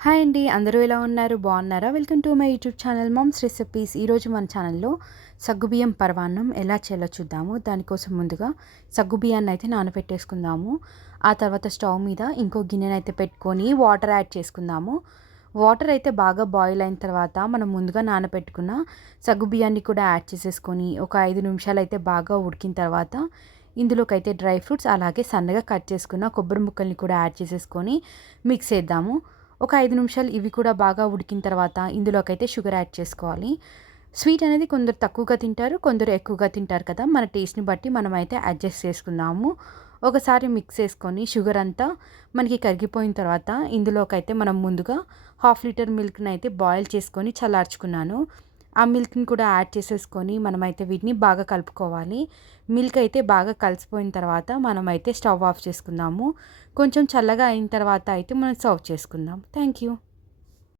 Hi అండి. అందరూ ఎలా ఉన్నారు? బాగున్నారా? Welcome to my YouTube channel moms recipes. ఈరోజు మన ఛానల్లో సగ్గుబియ్యం పరమాన్నం ఎలా చేయాలో చూద్దాము. దానికోసం ముందుగా సగ్గుబియ్యాన్ని అయితే నానబెట్టేసుకుందాము. ఆ తర్వాత స్టవ్ మీద ఇంకో గిన్నెనైతే పెట్టుకొని వాటర్ యాడ్ చేసుకుందాము. వాటర్ అయితే బాగా బాయిల్ అయిన తర్వాత మనం ముందుగా నానబెట్టుకున్న సగ్గుబియ్యాన్ని కూడా యాడ్ చేసేసుకొని ఒక 5 నిమిషాలు అయితే బాగా ఉడికిన తర్వాత ఇందులోకైతే డ్రై ఫ్రూట్స్ అలాగే సన్నగా కట్ చేసుకున్న కొబ్బరి ముక్కల్ని కూడా యాడ్ చేసేసుకొని మిక్స్ చేద్దాము. ఒక 5 నిమిషాలు ఇవి కూడా బాగా ఉడికిన తర్వాత ఇందులోకైతే షుగర్ యాడ్ చేసుకోవాలి. స్వీట్ అనేది కొందరు తక్కువగా తింటారు, కొందరు ఎక్కువగా తింటారు కదా! మన టేస్ట్‌ని బట్టి మనమైతే అడ్జస్ట్ చేసుకుందాము. ఒకసారి మిక్స్ చేసుకొని షుగర్ అంతా మనకి కరిగిపోయిన తర్వాత ఇందులోకైతే మనం ముందుగా హాఫ్ లీటర్ మిల్క్‌ని అయితే బాయిల్ చేసుకొని చల్లార్చుకున్నాను. ఆ మిల్క్‌ని కూడా యాడ్ చేసేసుకొని మనమైతే వీటిని బాగా కలుపుకోవాలి. మిల్క్ అయితే బాగా కలిసిపోయిన తర్వాత మనమైతే స్టవ్ ఆఫ్ చేసుకుందాము. కొంచెం చల్లగా అయిన తర్వాత అయితే మనం సర్వ్ చేసుకుందాం. Thank you.